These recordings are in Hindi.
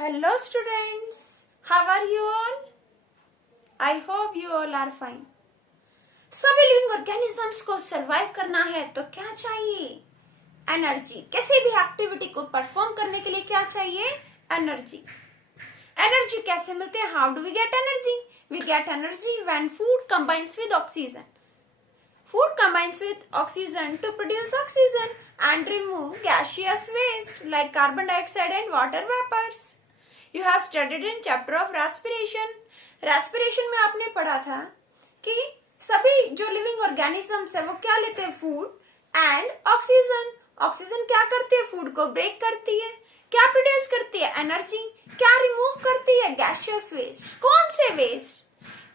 Hello students, how are you all? I hope you all are fine. सभी लिविंग ऑर्गेनिजम्स को सरवाइव करना है तो क्या चाहिए? एनर्जी। किसी भी एक्टिविटी को परफॉर्म करने के लिए क्या चाहिए? एनर्जी। एनर्जी कैसे मिलते हैं? How do we get energy? We get energy when food combines with oxygen. Food combines with oxygen to produce oxygen and remove gaseous waste like carbon dioxide and water vapors. You have studied in chapter of respiration. Respiration में आपने पढ़ा था कि सभी जो लिविंग ऑर्गेनिजम्स है वो क्या लेते हैं? Food and oxygen. ऑक्सीजन क्या करती है? फूड को ब्रेक करती है. क्या प्रोड्यूस करती है? एनर्जी. क्या रिमूव करती है? Gaseous waste. कौन से waste?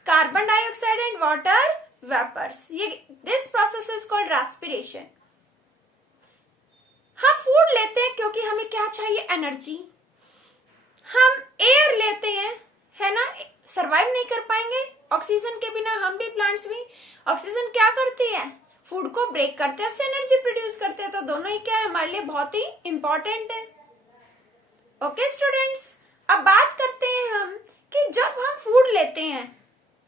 Carbon dioxide and water vapours. ये this process is called respiration. हम फूड लेते हैं क्योंकि हमें क्या चाहिए? एनर्जी. हम एयर लेते हैं, है ना, सरवाइव नहीं कर पाएंगे ऑक्सीजन के बिना. हम भी, प्लांट्स भी. ऑक्सीजन क्या करती है? फूड को ब्रेक करते हैं, उससे एनर्जी प्रोड्यूस करते हैं. तो दोनों ही क्या है? हमारे लिए बहुत ही इंपॉर्टेंट है. ओके स्टूडेंट्स, अब बात करते हैं हम कि जब हम फूड लेते हैं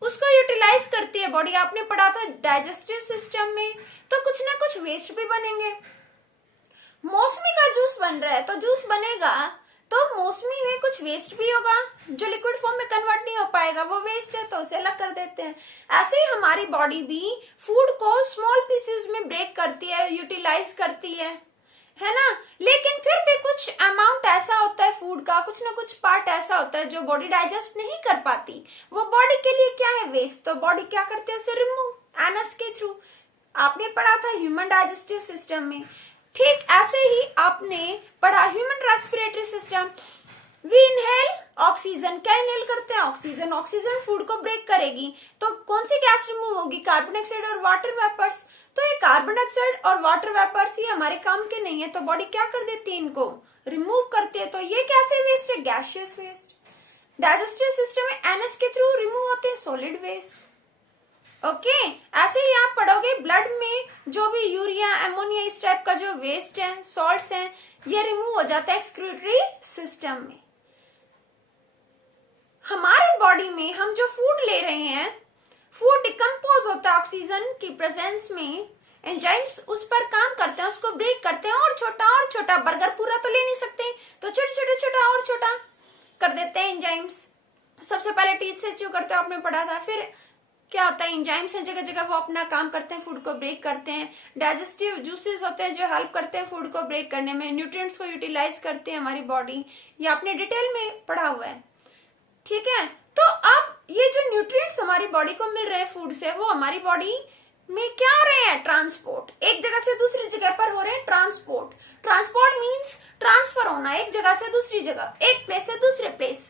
उसको यूटिलाइज करती है बॉडी. आपने पढ़ा था डाइजेस्टिव सिस्टम में, तो कुछ ना कुछ वेस्ट भी बनेंगे. मौसमी का जूस बन रहा है तो जूस बनेगा तो मौसमी में कुछ वेस्ट भी होगा जो लिक्विड फॉर्म में कन्वर्ट नहीं हो पाएगा, वो वेस्ट है तो उसे अलग कर देते हैं. ऐसे ही हमारी बॉडी भी फूड को स्मॉल पीसेस में ब्रेक करती है, यूटिलाइज करती है ना. लेकिन फिर भी कुछ अमाउंट ऐसा होता है फूड का, कुछ ना कुछ पार्ट ऐसा होता है जो बॉडी डाइजेस्ट नहीं कर पाती. वो बॉडी के लिए क्या है? वेस्ट. तो बॉडी क्या करती है? उसे रिमूव एनस के थ्रू. आपने पढ़ा था ह्यूमन डाइजेस्टिव सिस्टम में. ठीक ऐसे ही आपने पढ़ा human respiratory system. We inhale oxygen. क्या इनहेल करते हैं? ऑक्सीजन. ऑक्सीजन फूड को ब्रेक करेगी तो कौन सी गैस रिमूव होगी? कार्बन डाइऑक्साइड और वाटर वेपर्स. तो ये कार्बन डाइऑक्साइड और वाटर वेपर्स ही हमारे काम के नहीं है, तो बॉडी क्या कर देती है? इनको रिमूव करती है. तो ये कैसे वेस्ट है? Gaseous waste. डाइजेस्टिव सिस्टम में एनएस के थ्रू रिमूव होते हैं सॉलिड वेस्ट. ओके ऐसे ही आप पढ़ोगे ब्लड में जो भी यूरिया, एमोनिया, इस टाइप का जो वेस्ट है, सॉल्ट्स हैं, ये रिमूव हो जाता है एक्सक्रीटरी सिस्टम में. हमारे बॉडी में हम जो फूड ले रहे हैं, फूड डिकम्पोज होता है ऑक्सीजन की प्रेजेंस में. एंजाइम्स उस पर काम करते हैं, उसको ब्रेक करते हैं और छोटा. बर्गर पूरा तो ले नहीं सकते तो छोटा और छोटा कर देते हैं एंजाइम्स. सबसे पहले टीथ से च्यू करते हैं, आपने पढ़ा था. फिर क्या होता है? एंजाइम्स हैं जगह जगह, वो अपना काम करते हैं, फूड को ब्रेक करते हैं. डाइजेस्टिव जूसेस होते हैं जो हेल्प करते हैं फूड को ब्रेक करने में. न्यूट्रिएंट्स को यूटिलाइज करते हैं हमारी बॉडी. ये आपने डिटेल में पढ़ा हुआ है. ठीक है, तो अब ये जो न्यूट्रिएंट्स हमारी बॉडी को मिल रहे हैं फूड से, वो हमारी बॉडी में क्या हो रहे हैं? ट्रांसपोर्ट. एक जगह से दूसरी जगह पर हो रहे हैं ट्रांसपोर्ट. ट्रांसपोर्ट मीन्स ट्रांसफर होना एक जगह से दूसरी जगह, एक प्लेस से दूसरे प्लेस.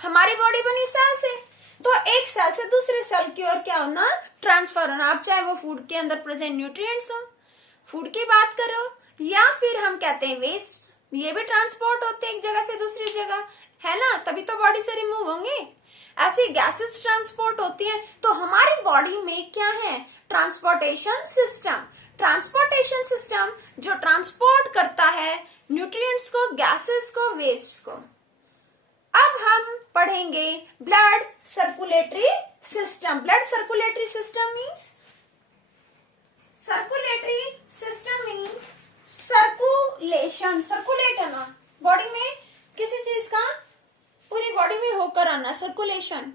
हमारी बॉडी बनी सेल से, तो एक सेल से दूसरे सेल की ओर क्या होना? ट्रांसफर होना. आप चाहे वो फूड के अंदर प्रेजेंट न्यूट्रिएंट्स हो, फूड की बात करो, या फिर हम कहते हैं वेस्ट, ये भी ट्रांसपोर्ट होते हैं एक जगह से दूसरी जगह, है ना, तभी तो बॉडी से रिमूव होंगे. ऐसी गैसेस ट्रांसपोर्ट होती हैं. तो हमारी बॉडी में क्या है? Transportation system. ट्रांसपोर्टेशन सिस्टम जो ट्रांसपोर्ट करता है न्यूट्रिएंट्स को, गैसेस को, वेस्ट को. अब हम पढ़ेंगे blood circulatory system. Blood circulatory system means circulation. Circulate होना बॉडी में, किसी चीज का पूरी बॉडी में होकर आना, circulation.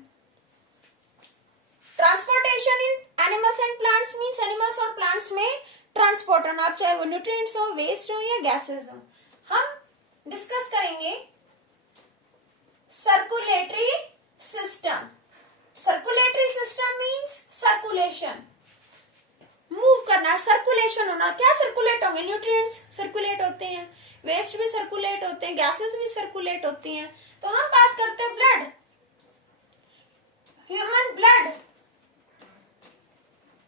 Transportation in animals and plants means animals और प्लांट्स में ट्रांसपोर्ट होना, आप चाहे वो न्यूट्रिएंट्स हो, वेस्ट हो या गैसेस हो. हम डिस्कस करेंगे circulatory system. Circulatory system means circulation, move करना, सर्कुलेशन होना. क्या सर्कुलेट होंगे? न्यूट्रिएंट्स सर्कुलेट होते हैं, वेस्ट भी सर्कुलेट होते हैं, गैसेस भी सर्कुलेट होती हैं. तो हम बात करते हैं blood. Human blood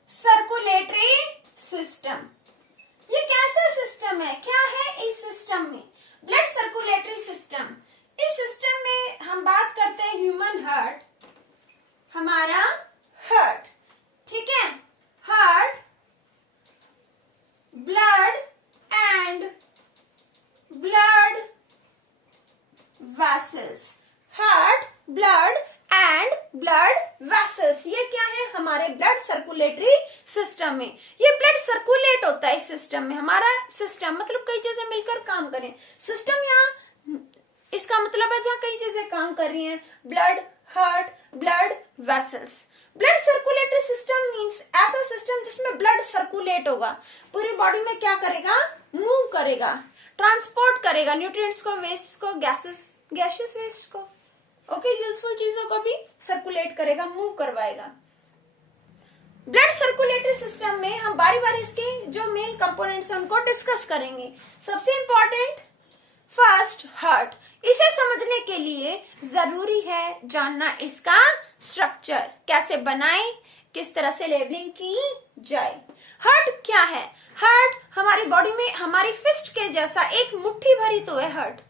circulatory system. ये कैसा सिस्टम है? क्या है इस सिस्टम में? Blood circulatory system. इस सिस्टम में हम बात करते हैं ह्यूमन हार्ट. हमारा हार्ट, ठीक है, heart, blood and blood vessels. Heart, blood and blood vessels, ये क्या है? हमारे ब्लड सर्कुलेटरी सिस्टम में। ये ब्लड सर्कुलेट होता है इस सिस्टम में। हमारा सिस्टम मतलब कई चीजें मिलकर काम करें। सिस्टम यहाँ इसका मतलब है जहाँ कई चीजें काम कर रही हैं। Blood, heart, blood vessels. Blood circulatory system means ऐसा सिस्टम जिसमें ब्लड सर्कुलेट होगा, पूरी बॉडी में क्या करेगा? मूव करेगा, ट्रांसपोर्ट करेगा न्यूट्रिएंट्स को, वेस्ट को, गैसेस वेस्ट को, ओके, यूजफुल चीजों को भी सर्कुलेट करेगा, मूव करवाएगा। ब्लड सर्कुलेटरी सिस्टम में हम बारी बारी इसके जो मेन कंपोनेंट्स हैं उनको डिस्कस करेंगे। सबसे इंपॉर्टेंट फर्स्ट हार्ट। इसे समझने के लिए जरूरी है जानना इसका स्ट्रक्चर, कैसे बनाए, किस तरह से लेबलिंग की जाए। हार्ट क्या है? हार्ट हमारी बॉडी में हमारी फिस्ट के जैसा एक मुट्ठी भरी तो है हार्ट।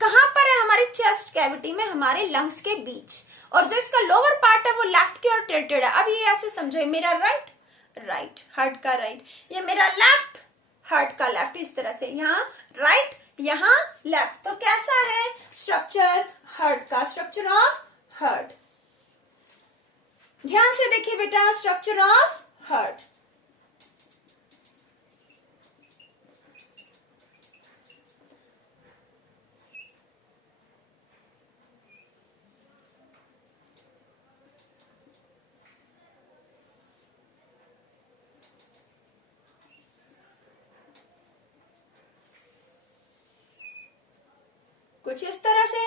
कहां पर है? हमारी चेस्ट कैविटी में, हमारे लंग्स के बीच। और जो इसका लोअर पार्ट है वो लेफ्ट की ओर टिल्टेड है। अब ये ऐसे समझो, मेरा राइट, राइट, हार्ट का राइट, ये मेरा लेफ्ट, हार्ट का लेफ्ट, इस तरह से यहाँ राइट, यहाँ लेफ्ट। तो कैसा है स्ट्रक्चर हार्ट का? स्ट्रक्चर ऑफ हार्ट, ध्यान से देखिए बेटा, स्ट्रक्चर ऑफ हार्ट। कुछ इस तरह से।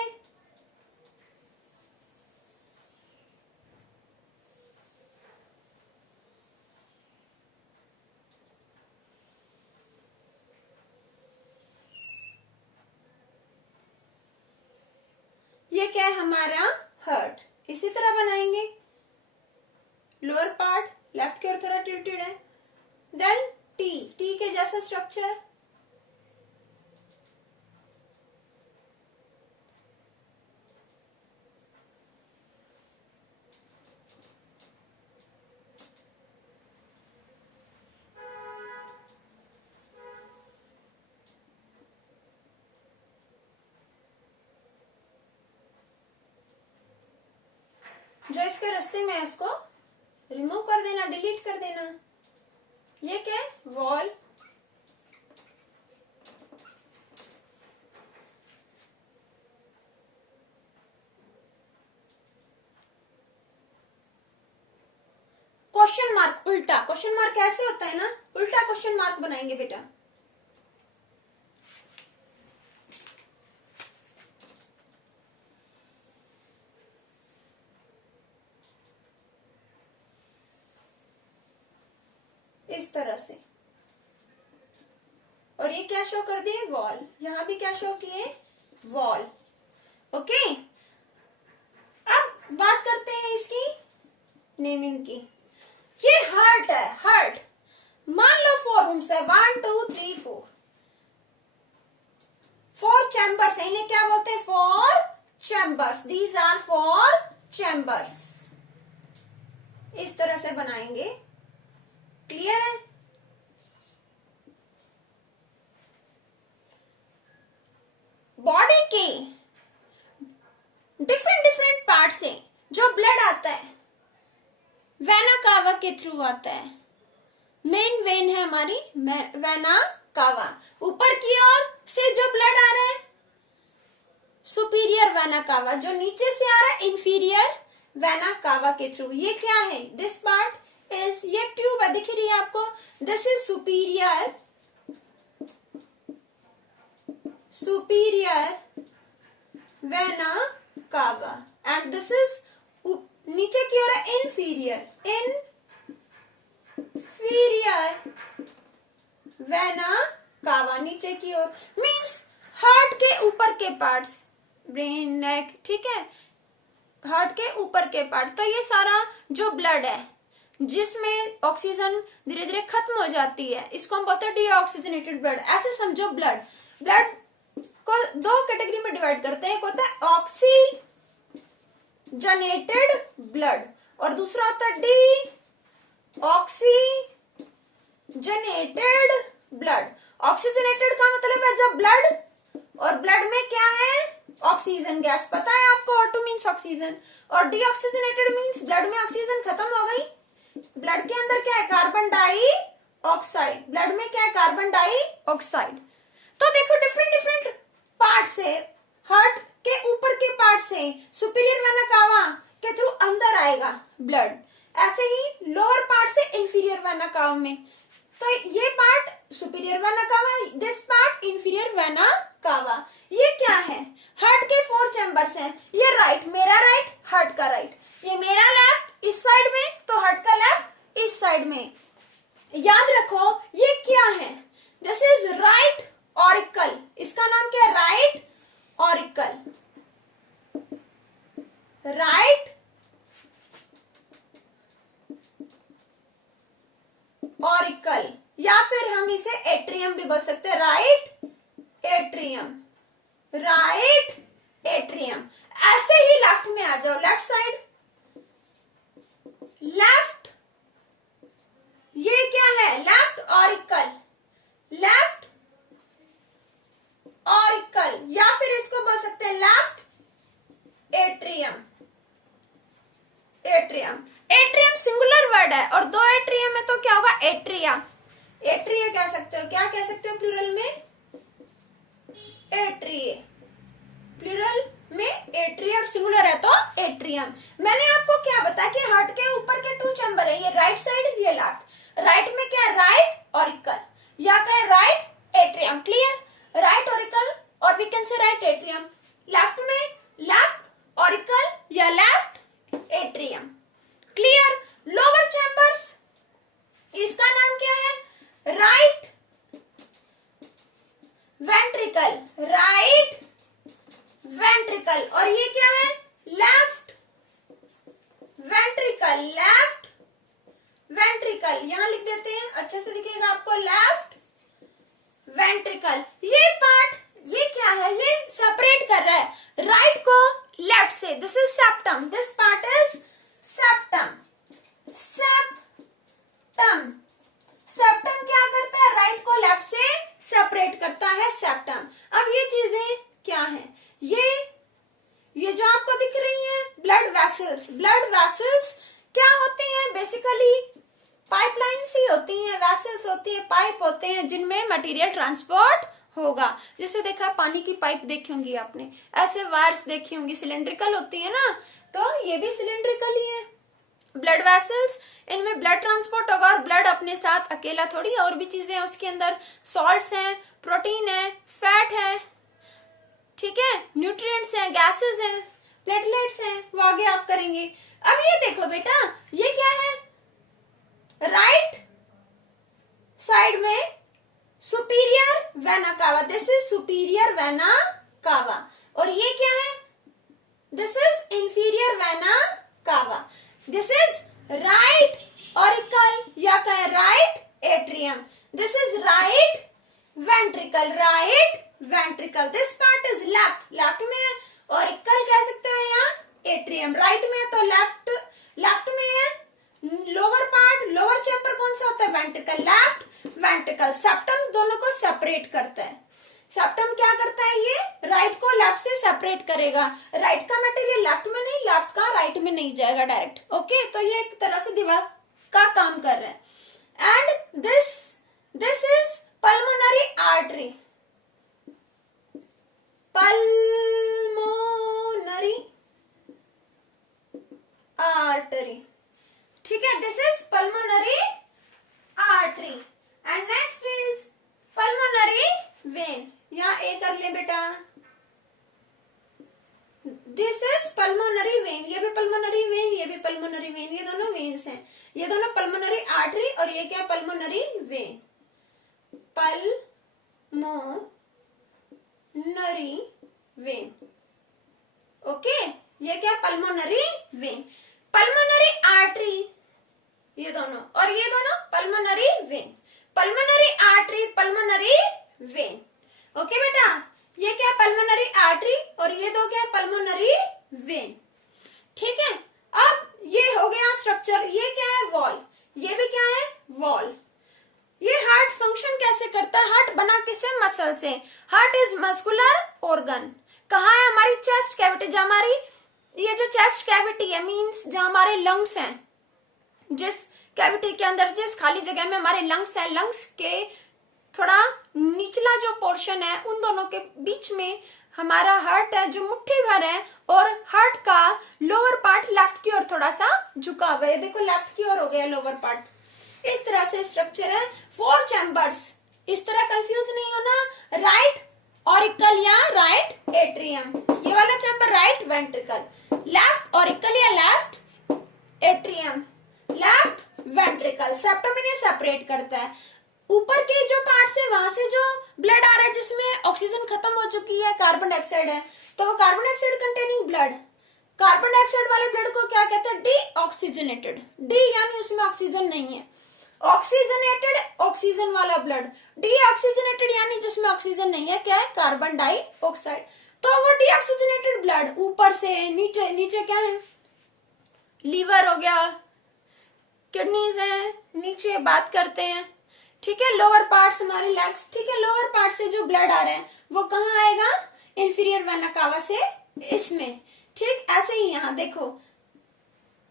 ये क्या है? हमारा हार्ट। इसी तरह बनाएंगे, लोअर पार्ट लेफ्ट की ओर थोड़ा टिल्टेड है। देन टी, टी के जैसा स्ट्रक्चर। जो इसके रास्ते में है उसको रिमूव कर देना, डिलीट कर देना। ये क्या है? वॉल। क्वेश्चन मार्क उल्टा, क्वेश्चन मार्क ऐसे होता है ना, उल्टा क्वेश्चन मार्क बनाएंगे बेटा। इस तरह से। और ये क्या शो कर दिए? वॉल। यहां भी क्या शो किए? वॉल। ओके, अब बात करते हैं इसकी नेमिंग की। ये हार्ट है, हार्ट। मान लो 4 रूम्स है, 1 2 3 4, 4 चैम्बर्स है। इन्हें क्या बोलते हैं? 4 चैम्बर्स। These are 4 chambers. इस तरह से बनाएंगे। क्लियर है? बॉडी के डिफरेंट डिफरेंट पार्ट से जो ब्लड आता है वेना कावा के थ्रू आता है। मेन वेन है हमारी वेना कावा। ऊपर की ओर से जो ब्लड आ रहा है सुपीरियर वेना कावा, जो नीचे से आ रहा है इंफीरियर वेना कावा के थ्रू। ये क्या है? दिस पार्ट इज, ये ट्यूब है, दिख रही है आपको? दिस इज सुपीरियर वेना कावा एंड दिस इज नीचे की ओर है इंफीरियर वेना कावा, नीचे की ओर। मीन्स हार्ट के ऊपर के पार्ट्स, ब्रेन, नेक, ठीक है, हार्ट के ऊपर के पार्ट। तो ये सारा जो ब्लड है जिसमें ऑक्सीजन धीरे धीरे खत्म हो जाती है, इसको हम बोलते हैं डीऑक्सीजनेटेड ब्लड। ऐसे समझो, ब्लड को 2 कैटेगरी में डिवाइड करते हैं। एक होता है ऑक्सीजनेटेड ब्लड और दूसरा होता है डी ऑक्सीजनेटेड ब्लड। ऑक्सीजनेटेड का मतलब है जब ब्लड, और ब्लड में क्या है? ऑक्सीजन गैस, पता है आपको O2 मीन्स ऑक्सीजन, और डीऑक्सीजनेटेड मीन्स ब्लड में ऑक्सीजन खत्म हो गई। ब्लड के अंदर क्या है, कार्बन डाई ऑक्साइड, ब्लड में क्या है, कार्बन डाई ऑक्साइड। तो देखो डिफरेंट डिफरेंट पार्ट से, हार्ट के ऊपर के पार्ट से सुपीरियर वेना कावा के थ्रू अंदर आएगा ब्लड, ऐसे ही लोअर पार्ट से इंफीरियर वेना कावा में। तो ये part superior vena cava, this part inferior vena कावा। ये क्या है, हार्ट के 4 चैम्बर्स हैं। ये राइट, मेरा राइट, हार्ट का राइट, ये मेरा लेफ्ट इस साइड में, तो हार्ट का लेफ्ट इस साइड में। याद रखो ये क्या है, दिस इज राइट ऑरिकल, इसका नाम क्या है, राइट ऑरिकल, राइट ऑरिकल, या फिर हम इसे एट्रियम भी बोल सकते हैं, राइट एट्रियम, राइट एट्रियम। ऐसे ही लेफ्ट में आ जाओ, लेफ्ट साइड, लेफ्ट, ये क्या है, लेफ्ट ऑरिकल, लेफ्ट ऑरिकल, या फिर इसको बोल सकते हैं left atrium, atrium. Atrium singular word है और 2 एट्रियम है तो क्या होगा, एट्रिया, एट्रिया कह सकते हो, क्या कह सकते हो प्लूरल में, एट्रिए, प्लूरल में एट्रिया, और सिंगुलर है तो एट्रियम। मैंने आपको क्या बताया कि हार्ट के ऊपर के 2 चैम्बर है, ये राइट साइड, ये लेफ्ट। राइट में क्या है, राइट ऑरिकल, या क्या है, right atrium, clear, right auricle और we can say right atrium. Left में लेफ्ट ऑरिकल या left atrium, clear. Lower chambers, इसका नाम क्या है, राइट वेंट्रिकल, राइट वेंट्रिकल, और ये क्या है, लेफ्ट वेंट्रिकल, लेफ्ट वेंट्रिकल, यहां लिख देते हैं, अच्छे से दिखेगा आपको, लेफ्ट वेंट्रिकल। ये पार्ट, ये क्या है, ये सेपरेट कर रहा है राइट को लेफ्ट से, this is septum, this part is septum, septum, septum क्या करता है, राइट को लेफ्ट से सेपरेट करता है, सेप्टम। अब ये चीजें क्या है, ये जो आपको दिख रही है ब्लड वेसल्स, ब्लड वेसल्स क्या होते हैं, बेसिकली पाइपलाइंस ही होती हैं, वेसल्स होती है, पाइप होते हैं जिनमें मटेरियल ट्रांसपोर्ट होगा। जैसे देखा पानी की पाइप देखी होंगी आपने, ऐसे वायर्स देखी होंगी, सिलेंड्रिकल होती है ना, तो ये भी सिलेंड्रिकल ही है। ब्लड वेसल्स, इनमें ब्लड ट्रांसपोर्ट होगा, और ब्लड अपने साथ अकेला थोड़ी, और भी चीजें हैं उसके अंदर, सॉल्ट्स हैं, प्रोटीन है, फैट है, ठीक है, न्यूट्रिएंट्स हैं, गैसेस हैं, प्लेटलेट्स हैं, वो आगे आप करेंगे। अब ये देखो बेटा, ये क्या है, राइट साइड में superior vena cava, this is superior vena cava, और ये क्या है, this is inferior vena cava, this is right auricle, या क्या है, right atrium, this is right ventricle, right ventricle, this part is left, left में ऑरिकल कह सकते हो या एट्रियम, राइट में तो लेफ्ट, लेफ्ट में है लोअर पार्ट, लोअर चैम्बर कौन सा होता है, वेंट्रिकल, लेफ्ट वेंट्रिकल। सेप्टम दोनों को सेपरेट करता है, सेप्टम क्या करता है, ये राइट को लेफ्ट से सेपरेट करेगा, राइट का मटेरियल लेफ्ट में नहीं, लेफ्ट का राइट में नहीं जाएगा डायरेक्ट, ओके। तो ये एक तरह से दीवार का काम कर रहा है। And this is pulmonary artery, pulmonary artery, ठीक है, this is pulmonary artery. And next is pulmonary vein, यहाँ ए कर ले बेटा, दिस इज पल्मोनरी वेन, ये भी पल्मोनरी वेन, ये भी पल्मोनरी वेन, ये दोनों वेन्स हैं, ये दोनों पल्मोनरी आर्टरी, और ये क्या, pulmonary vein, pulmonary vein, okay. ये क्या, पल्मोनरी वेन, पल्मोनरी आर्टरी, ये दोनों, और ये दोनों pulmonary vein, pulmonary artery, pulmonary vein, okay बेटा। ये क्या, पल्मोनरी आर्टरी, और ये दो क्या, पल्मोनरी वेन, ठीक है। अब ये हो गया स्ट्रक्चर, ये क्या है, वॉल, ये भी क्या है, वॉल। ये हार्ट फंक्शन कैसे करता है, हार्ट बना किससे, मसल से, हार्ट इज मस्कुलर ऑर्गन, कहाँ है हमारी चेस्ट कैविटी, जहाँ हमारी ये जो चेस्ट कैविटी है मीन्स जहाँ हमारे लंग्स हैं, जिस कैविटी के अंदर जिस खाली जगह में हमारे लंग्स हैं, लंग्स के थोड़ा निचला जो पोर्शन है उन दोनों के बीच में हमारा हार्ट है जो मुट्ठी भर है, और हार्ट का लोअर पार्ट लेफ्ट की ओर थोड़ा सा झुका हुआ है, देखो लेफ्ट की ओर हो गया लोअर पार्ट। इस तरह से स्ट्रक्चर है, 4 चैम्बर्स। इस तरह कंफ्यूज नहीं होना, राइट ऑरिकल या राइट एट्रियम, ये वाला chamber right ventricle, left auricle या left atrium, left ventricle. Septum इन्हें सेपरेट करता है। ऊपर के जो पार्ट है वहां से जो ब्लड आ रहा है जिसमें ऑक्सीजन खत्म हो चुकी है, कार्बन डाइऑक्साइड है, तो वो carbon dioxide containing blood, carbon dioxide वाले ब्लड को क्या कहते हैं, डीऑक्सीजनेटेड, डी यानी उसमें ऑक्सीजन नहीं है, ऑक्सीजनेटेड ऑक्सीजन वाला ब्लड, डीऑक्सीजनेटेड यानी जिसमें ऑक्सीजन नहीं है, क्या है, कार्बन डाइऑक्साइड। तो वो डीऑक्सीजनेटेड ब्लड ऊपर से नीचे, नीचे क्या है, लीवर हो गया, किडनीज है, नीचे बात करते हैं, ठीक है, लोअर पार्ट्स हमारे लेग्स, ठीक है, लोअर पार्ट से जो ब्लड आ रहा है वो कहाँ आएगा, इंफीरियर वेना कावा से इसमें, ठीक। ऐसे ही यहाँ देखो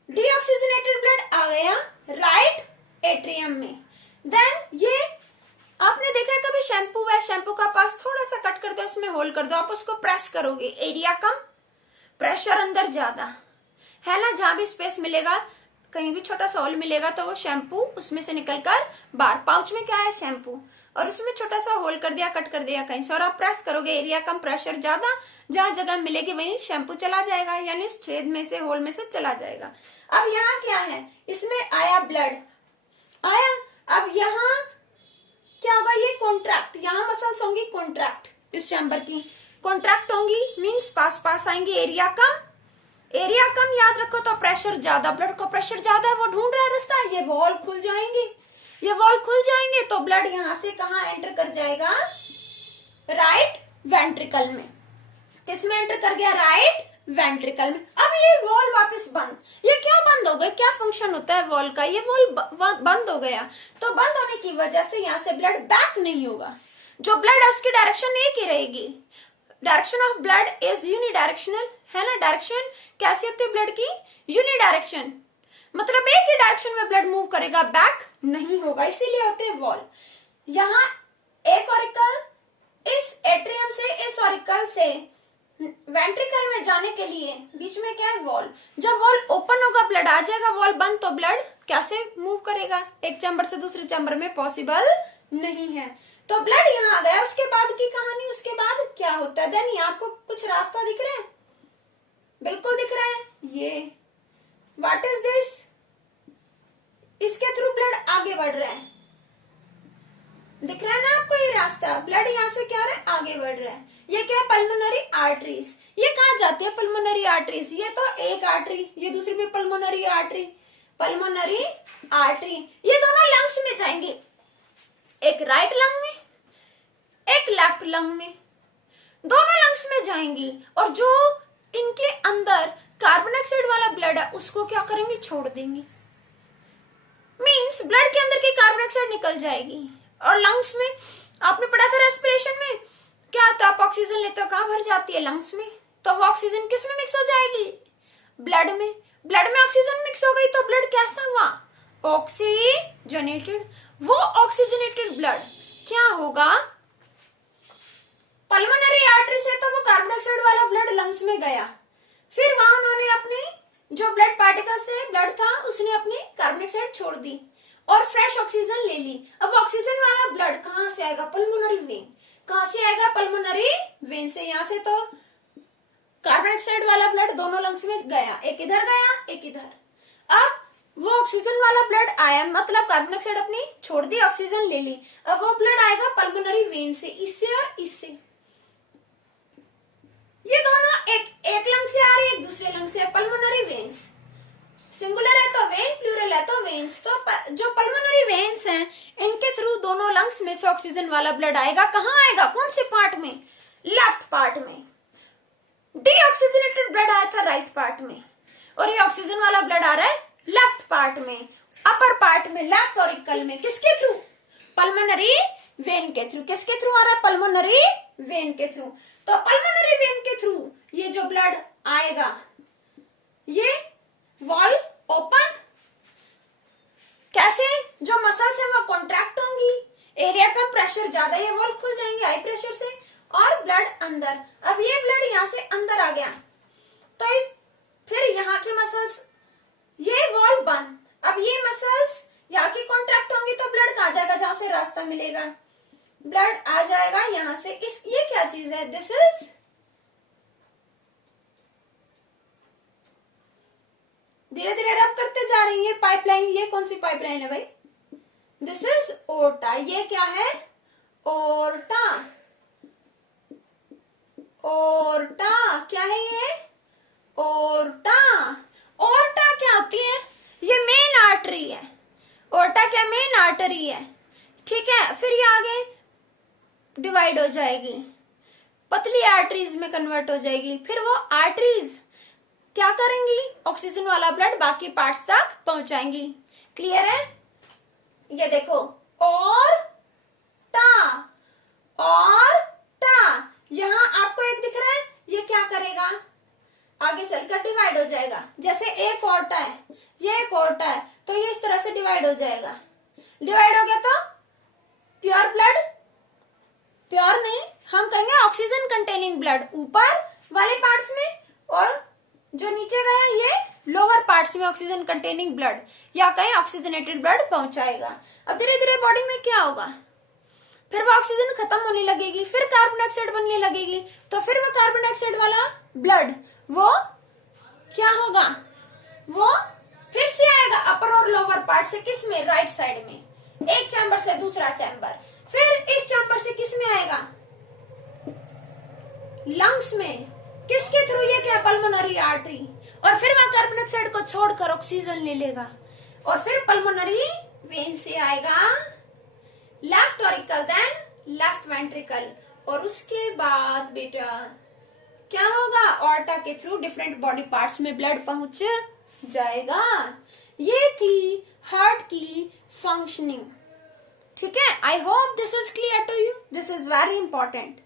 डीऑक्सीजनेटेड ब्लड आ गया राइट एट्रियम में। देन ये आपने देखा है कभी शैम्पू है, शैम्पू का पास थोड़ा सा कट कर दो, उसमें होल कर दो, आप उसको प्रेस करोगे, एरिया कम, प्रेशर अंदर ज्यादा, है ना। जहां भी स्पेस मिलेगा, कहीं भी छोटा सा होल मिलेगा तो वो शैम्पू उसमें से निकलकर बाहर, पाउच में क्या है शैम्पू, और उसमें छोटा सा होल कर दिया, कट कर दिया कहीं से, और आप प्रेस करोगे, एरिया कम प्रेशर ज्यादा, जहां जगह मिलेगी वहीं शैम्पू चला जाएगा, यानी इस छेद में से, होल में से चला जाएगा। अब यहाँ क्या है, इसमें आया ब्लड आया, अब यहाँ क्या होगा, ये कॉन्ट्रैक्ट, यहाँ मसल्स होंगी कॉन्ट्रैक्ट, इस चैम्बर की कॉन्ट्रैक्ट होंगी, मीन्स पास पास आएंगे, एरिया कम, एरिया कम याद रखो तो प्रेशर ज्यादा, ब्लड को प्रेशर ज्यादा है, वो ढूंढ रहा है रास्ता, ये वॉल खुल जाएंगे, ये वॉल खुल जाएंगे तो ब्लड यहां से कहाँ एंटर कर जाएगा, राइट वेंट्रिकल में। किसमें एंटर कर गया, राइट वेंट्रिकल में। अब ये वॉल वापस बंद, ये क्यों बंद हो गया, क्या फंक्शन होता है वॉल का, ये वॉल बंद हो गया, तो बंद होने की वजह से यहाँ से ब्लड बैक नहीं होगा, जो ब्लड है उसकी डायरेक्शन एक ही रहेगी, direction of blood is unidirectional, है ना। डायरेक्शन कैसी होती है ब्लड की, यूनिडायरेक्शन, मतलब एक ही डायरेक्शन में ब्लड मूव करेगा, बैक नहीं होगा, इसीलिए होते हैं वॉल। यहाँ एक ऑरिकल इस एट्रियम से, इस ऑरिकल से वेंट्रिकल में जाने के लिए बीच में क्या है, वॉल। जब वॉल ओपन होगा ब्लड आ जाएगा, वॉल बंद तो ब्लड कैसे मूव करेगा, एक चैम्बर से दूसरे चैम्बर में पॉसिबल नहीं है। तो ब्लड यहाँ आ गया, उसके बाद की कहानी, उसके बाद क्या होता है, देन यहाँ आपको कुछ रास्ता दिख रहा है, बिल्कुल दिख रहा है, ये व्हाट इज दिस, इसके थ्रू ब्लड आगे बढ़ रहा है, दिख रहा है ना आपको ये रास्ता, ब्लड यहाँ से क्या हो रहा है, आगे बढ़ रहा है। ये क्या है, पल्मोनरी आर्टरीज, ये कहाँ जाती है पल्मोनरी आर्टरीज, ये तो एक आर्टरी, ये दूसरी भी पल्मोनरी आर्टरी, पल्मोनरी आर्टरी, ये दोनों लंग्स में जाएंगे, एक राइट लंग में, एक लेफ्ट लंग में, दोनों लंग्स में जाएंगी, और जो इनके अंदर कार्बन डाइऑक्साइड वाला ब्लड है उसको क्या करेंगे, छोड़ देंगे, मींस ब्लड के अंदर की कार्बन डाइऑक्साइड निकल जाएगी। और लंग्स में आपने पढ़ा था रेस्पिरेशन में क्या होता है, आप ऑक्सीजन लेते हो कहाँ भर जाती है, लंग्स में, तो वो ऑक्सीजन किस में मिक्स हो जाएगी, ब्लड में, ब्लड में ऑक्सीजन मिक्स हो गई तो ब्लड कैसा हुआ, ऑक्सीजनेटेड। वो ऑक्सीजनेटेड ब्लड क्या होगा, पल्मोनरी आर्टरी से तो वो कार्बन डाइऑक्साइड वाला ब्लड लंग्स में गया, फिर वहां उन्होंने अपनी जो ब्लड पार्टिकल से ब्लड था उसने अपनी कार्बन डाइऑक्साइड छोड़ दी और फ्रेश ऑक्सीजन ले ली। अब ऑक्सीजन वाला ब्लड कहाँ से आएगा, पल्मोनरी वेन, कहाँ से आएगा, पल्मोनरी वेन से। यहाँ से तो कार्बन डाइऑक्साइड वाला ब्लड दोनों लंग्स में गया, एक इधर गया एक इधर, अब वो ऑक्सीजन वाला ब्लड आया, मतलब कार्बन डाइऑक्साइड अपनी छोड़ दी, ऑक्सीजन ले ली, अब वो ब्लड आएगा पल्मोनरी वेन से, इससे और इससे, ये दोनों एक लंग से आ रही है, एक दूसरे लंग से, पल्मोनरी वेन्स, सिंगुलर है तो वेन, प्लूरल है तो वेन्स। तो जो पल्मोनरी वेन्स हैं इनके थ्रू दोनों लंग्स में से ऑक्सीजन वाला ब्लड आएगा, कहाँ आएगा, कौन से पार्ट में, लेफ्ट पार्ट में। डीऑक्सीजनेटेड ब्लड आया था राइट पार्ट में, और ये ऑक्सीजन वाला ब्लड आ रहा है लेफ्ट पार्ट में, अपर पार्ट में, लेफ्ट ऑरिकल में, किसके थ्रू, पल्मोनरी वेन के थ्रू। किसके थ्रू आ रहा है, पल्मोनरी वेन के थ्रू। तो पल्मोनरी वेन के थ्रू ये जो ब्लड आएगा, ये वॉल ओपन, कैसे, जो मसल्स है वो कॉन्ट्रैक्ट होंगी, एरिया का प्रेशर ज्यादा, ये वॉल खुल जाएंगे हाई प्रेशर से, और ब्लड अंदर। अब ये ब्लड यहां से अंदर आ गया, तो फिर यहाँ की मसल्स, ये वॉल बंद, अब ये मसल्स यहाँ की कॉन्ट्रैक्ट होंगी, तो ब्लड कहाँ जाएगा, जहां से रास्ता मिलेगा, ब्लड आ जाएगा यहां से। ये क्या चीज है, दिस इज, धीरे धीरे रब करते जा रही है पाइपलाइन। ये कौन सी पाइपलाइन है भाई, दिस इज ओर्टा। ये क्या है, ओर्टा, ओर्टा क्या है ये, ओर्टा। ओर्टा क्या होती है, ये मेन आर्टरी है, ओर्टा क्या मेन आर्टरी है, ठीक है। फिर ये आगे डिवाइड हो जाएगी, पतली आर्टरीज में कन्वर्ट हो जाएगी, फिर वो आर्टरीज क्या करेंगी, ऑक्सीजन वाला ब्लड बाकी पार्ट्स तक पहुंचाएंगी। क्लियर है, ये देखो, और टा, यहां आपको एक दिख रहा है, ये क्या करेगा, आगे चलकर डिवाइड हो जाएगा। जैसे एक ओर्टा है, ये एक ओर्टा है, तो ये इस तरह से डिवाइड हो जाएगा। डिवाइड हो गया तो प्योर ब्लड, प्योर नहीं, हम कहेंगे ऑक्सीजन कंटेनिंग ब्लड ऊपर वाले पार्ट्स में, और जो नीचे गया ये लोअर पार्ट्स में ऑक्सीजन कंटेनिंग ब्लड, या कहीं ऑक्सीजनेटेड ब्लड पहुंचाएगा। अब धीरे धीरे बॉडी में क्या होगा, फिर वो ऑक्सीजन खत्म होने लगेगी, फिर कार्बन डाइऑक्साइड बनने लगेगी, तो फिर वो कार्बन डाइऑक्साइड वाला ब्लड वो क्या होगा, वो फिर से आएगा अपर और लोअर पार्ट से, किस में, राइट साइड में, एक चैम्बर से दूसरा चैम्बर, फिर इस चैम्बर से किस में आएगा, लंग्स में, किसके थ्रू, ये क्या, पल्मोनरी आर्टरी, और फिर वहां कार्बन डाइऑक्साइड को छोड़कर ऑक्सीजन ले लेगा, और फिर पल्मोनरी वेन से आएगा left auricle, then left ventricle, और उसके बाद बेटा क्या होगा, ऑर्टा के थ्रू डिफरेंट बॉडी पार्ट्स में ब्लड पहुंच जाएगा। ये थी हार्ट की फंक्शनिंग, ठीक है। I hope this is clear to you, this is very important.